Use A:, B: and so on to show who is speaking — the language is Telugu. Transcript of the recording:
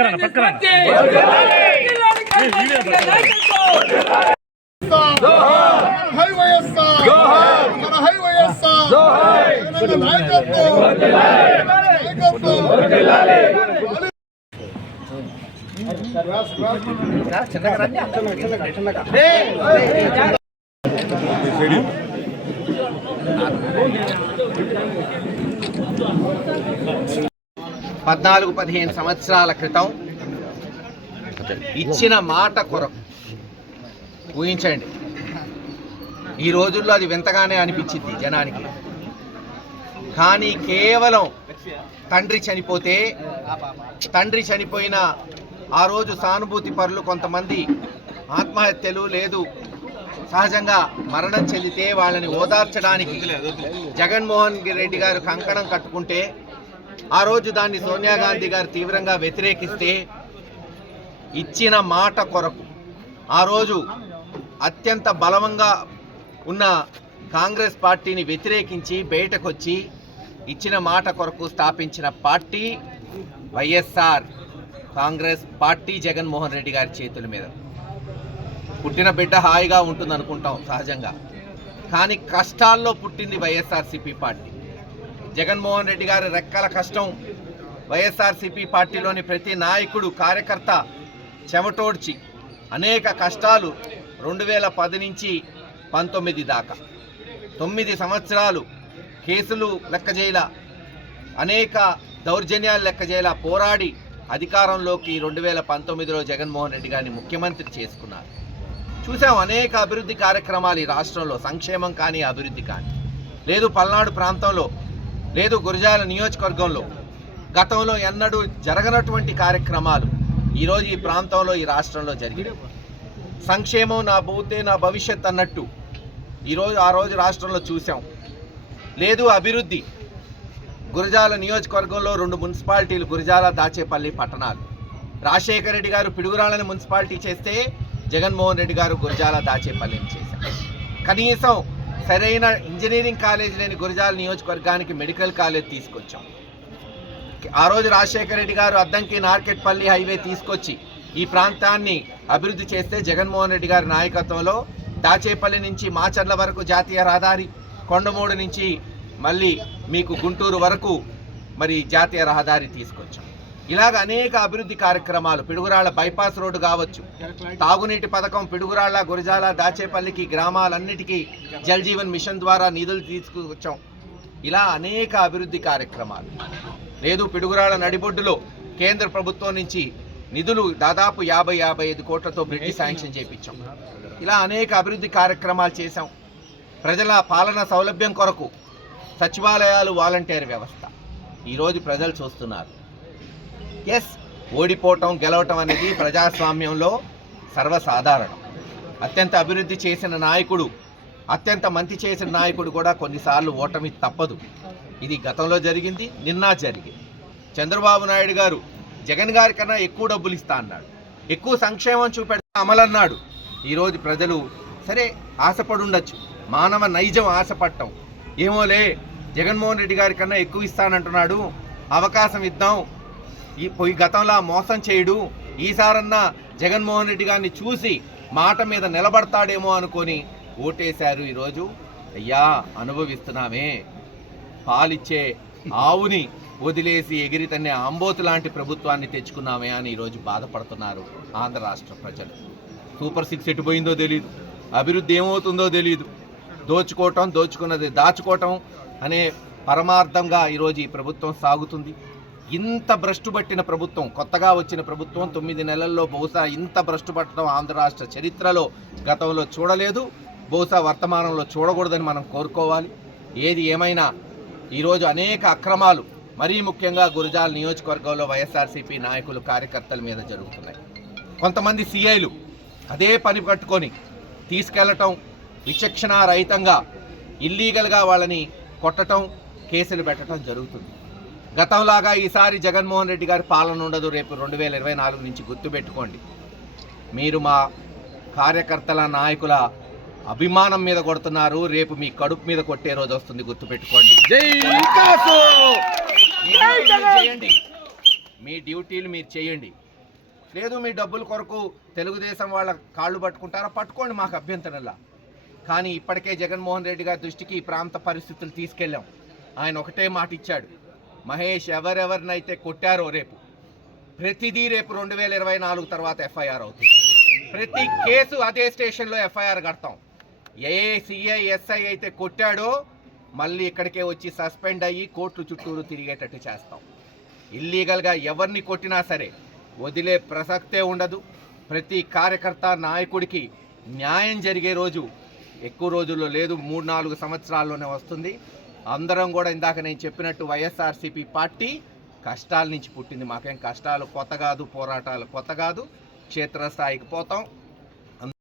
A: పక్కన పక్కన చిన్నగా చిన్నగా వర్ధిల్లాలి కాంగ్రెస్ నాయకత్వం
B: హై వైఎస్ఆర్ మన హై వైఎస్ఆర్ మన నాయకత్వం నాయకత్వం
C: పద్నాలుగు పదిహేను సంవత్సరాల క్రితం ఇచ్చిన మాట కొరకు ఊహించండి. ఈ రోజుల్లో అది వింతగానే అనిపించింది జనానికి. కానీ కేవలం తండ్రి చనిపోతే తండ్రి చనిపోయిన ఆ రోజు సానుభూతి పరులు కొంతమంది ఆత్మహత్యలు లేదు. సహజంగా మరణం చెందితే వాళ్ళని ఓదార్చడానికి జగన్మోహన్ రెడ్డి గారు కంకణం కట్టుకుంటే ఆ రోజు దాన్ని సోనియా గాంధీ గారు తీవ్రంగా వ్యతిరేకిస్తే ఇచ్చిన మాట కొరకు ఆ రోజు అత్యంత బలవంగా ఉన్న కాంగ్రెస్ పార్టీని వ్యతిరేకించి బయటకొచ్చి ఇచ్చిన మాట కొరకు స్థాపించిన party YSR Congress party Jaganmohan Reddy గారి చేతుల మీద. పుట్టిన బిడ్డ హాయిగా ఉంటుంది అనుకుంటాం సహజంగా. కానీ కష్టాల్లో పుట్టింది వైఎస్ఆర్సీపీ పార్టీ. జగన్మోహన్ రెడ్డి గారి రెక్కల కష్టం వైఎస్ఆర్సీపీ పార్టీలోని ప్రతి నాయకుడు కార్యకర్త చెమటోడ్చి అనేక కష్టాలు రెండు వేల పది నుంచి పంతొమ్మిది దాకా. తొమ్మిది సంవత్సరాలు కేసులు లెక్కజేయల అనేక దౌర్జన్యాలు లెక్కజేయల పోరాడి అధికారంలోకి రెండు వేల పంతొమ్మిదిలో జగన్మోహన్ రెడ్డి గారిని ముఖ్యమంత్రి చేసుకున్నారు. చూసాం అనేక అభివృద్ధి కార్యక్రమాలు ఈ రాష్ట్రంలో సంక్షేమం కానీ అభివృద్ధి కానీ. లేదు పల్నాడు ప్రాంతంలో లేదు గురజాల నియోజకవర్గంలో గతంలో ఎన్నడూ జరగనటువంటి కార్యక్రమాలు ఈరోజు ఈ ప్రాంతంలో ఈ రాష్ట్రంలో జరిగినాయి సంక్షేమం నా భూతే నా భవిష్యత్ అన్నట్టు ఈరోజు ఆ రోజు రాష్ట్రంలో చూసాం లేదు అభివృద్ధి. గురజాల నియోజకవర్గంలో రెండు మున్సిపాలిటీలు గురజాల దాచేపల్లి పట్టణాలు. రాజశేఖర రెడ్డి గారు పిడుగురాళ్ళని మున్సిపాలిటీ చేస్తే జగన్మోహన్ రెడ్డి గారు గురజాల దాచేపల్లిని చేశారు. కనీసం సరైన ఇంజనీరింగ్ కాలేజ్ లేని గురజాల నియోజకవర్గానికి మెడికల్ కాలేజ్ తీసుకొచ్చాం. ఆ రోజు రాజశేఖర రెడ్డి గారు అద్దంకి నార్కెట్పల్లి హైవే తీసుకొచ్చి ఈ ప్రాంతాన్ని అభివృద్ధి చేస్తే జగన్మోహన్ రెడ్డి గారి నాయకత్వంలో దాచేపల్లి నుంచి మాచర్ల వరకు జాతీయ రహదారి కొండమూడు నుంచి మళ్ళీ మీకు గుంటూరు వరకు మరి జాతీయ రహదారి తీసుకొచ్చాం. ఇలాగ అనేక అభివృద్ధి కార్యక్రమాలు. పిడుగురాళ్ళ బైపాస్ రోడ్డు కావచ్చు. తాగునీటి పథకం పిడుగురాళ్ళ గురజాల దాచేపల్లికి గ్రామాలన్నిటికీ జల్ జీవన్ మిషన్ ద్వారా నిధులు తీసుకొచ్చాం. ఇలా అనేక అభివృద్ధి కార్యక్రమాలు. లేదు పిడుగురాళ్ళ నడిబొడ్డులో కేంద్ర ప్రభుత్వం నుంచి నిధులు దాదాపు యాభై యాభై ఐదు కోట్లతో బ్రిడ్జి శాంక్షన్ చేపించాం. ఇలా అనేక అభివృద్ధి కార్యక్రమాలు చేశాం. ప్రజల పాలన సౌలభ్యం కొరకు సచివాలయాలు వాలంటీర్ వ్యవస్థ. ఈరోజు ప్రజలు చూస్తున్నారు. ఎస్ ఓడిపోవటం గెలవటం అనేది ప్రజాస్వామ్యంలో సర్వసాధారణం. అత్యంత అభివృద్ధి చేసిన నాయకుడు అత్యంత మంచి చేసిన నాయకుడు కూడా కొన్నిసార్లు ఓటమి తప్పదు. ఇది గతంలో జరిగింది నిన్న జరిగింది. చంద్రబాబు నాయుడు గారు జగన్ గారి కన్నా ఎక్కువ డబ్బులు ఇస్తా అన్నాడు. ఎక్కువ సంక్షేమం చూపెడతా అమలన్నాడు. ఈరోజు ప్రజలు సరే ఆశపడి ఉండొచ్చు. మానవ నైజం ఆశపడటం. ఏమోలే జగన్మోహన్ రెడ్డి గారి కన్నా ఎక్కువ ఇస్తానంటున్నాడు. అవకాశం ఇద్దాం. ఈ పోయి గతంలో మోసం చేయడు ఈసారన్నా జగన్మోహన్ రెడ్డి గారిని చూసి మాట మీద నిలబడతాడేమో అనుకొని ఓటేశారు ఈరోజు. అయ్యా అనుభవిస్తున్నామే. పాలిచ్చే ఆవుని వదిలేసి ఎగిరి తన్నే అంబోతు లాంటి ప్రభుత్వాన్ని తెచ్చుకున్నామే అని ఈరోజు బాధపడుతున్నారు ఆంధ్ర రాష్ట్ర ప్రజలు. సూపర్ సిక్స్ ఎటుపోయిందో తెలియదు అభివృద్ధి ఏమవుతుందో తెలియదు దోచుకోవటం దోచుకున్నది దాచుకోవటం అనే పరమార్థంగా ఈరోజు ఈ ప్రభుత్వం సాగుతుంది. ఇంత భ్రష్టు పట్టిన ప్రభుత్వం కొత్తగా వచ్చిన ప్రభుత్వం తొమ్మిది నెలల్లో బహుశా ఇంత భ్రష్టు పట్టడం ఆంధ్ర రాష్ట్ర చరిత్రలో గతంలో చూడలేదు బహుశా వర్తమానంలో చూడకూడదని మనం కోరుకోవాలి. ఏది ఏమైనా ఈరోజు అనేక అక్రమాలు మరీ ముఖ్యంగా గురజాల నియోజకవర్గంలో వైఎస్ఆర్సీపీ నాయకులు కార్యకర్తల మీద జరుగుతున్నాయి. కొంతమంది సిఐలు అదే పని పట్టుకొని తీసుకెళ్ళటం విచక్షణారహితంగా ఇల్లీగల్గా వాళ్ళని కొట్టటం కేసులు పెట్టడం జరుగుతుంది. గతంలాగా ఈసారి జగన్మోహన్ రెడ్డి గారి పాలన ఉండదు. రేపు రెండు వేల ఇరవై నాలుగు నుంచి గుర్తుపెట్టుకోండి. మీరు మా కార్యకర్తల నాయకుల అభిమానం మీద కొడుతున్నారు. రేపు మీ కడుపు మీద కొట్టే రోజు వస్తుంది. గుర్తుపెట్టుకోండి. జై కాసు డ్యూటీలు మీరు చేయండి. లేదు మీ డబ్బుల కొరకు తెలుగుదేశం వాళ్ళ కాళ్ళు పట్టుకుంటారా? పట్టుకోండి మాకు అభ్యంతరంలా. కానీ ఇప్పటికే జగన్మోహన్ రెడ్డి గారి దృష్టికి ఈ ప్రాంత పరిస్థితులు తీసుకెళ్ళాం. ఆయన ఒకటే మాట ఇచ్చాడు. మహేష్ ఎవరెవరినైతే కొట్టారో రేపు ప్రతిదీ రేపు రెండు వేల ఇరవై నాలుగు తర్వాత ఎఫ్ఐఆర్ అవుతుంది. ప్రతి కేసు అదే స్టేషన్లో ఎఫ్ఐఆర్ కడతాం. ఏ సిఐ ఎస్ఐ అయితే కొట్టాడో మళ్ళీ ఇక్కడికే వచ్చి సస్పెండ్ అయ్యి కోర్టు చుట్టూరు తిరిగేటట్టు చేస్తాం. ఇల్లీగల్గా ఎవరిని కొట్టినా సరే వదిలే ప్రసక్తే ఉండదు. ప్రతి కార్యకర్త నాయకుడికి న్యాయం జరిగే రోజు ఎక్కువ రోజుల్లో లేదు మూడు నాలుగు సంవత్సరాల్లోనే వస్తుంది. అందరం కూడా ఇందాక నేను చెప్పినట్టు వైఎస్ఆర్సీపీ పార్టీ కష్టాల నుంచి పుట్టింది. మాకేం కష్టాలు కొత్త కాదు పోరాటాలు కొత్త కాదు. క్షేత్రస్థాయికి పోతాం.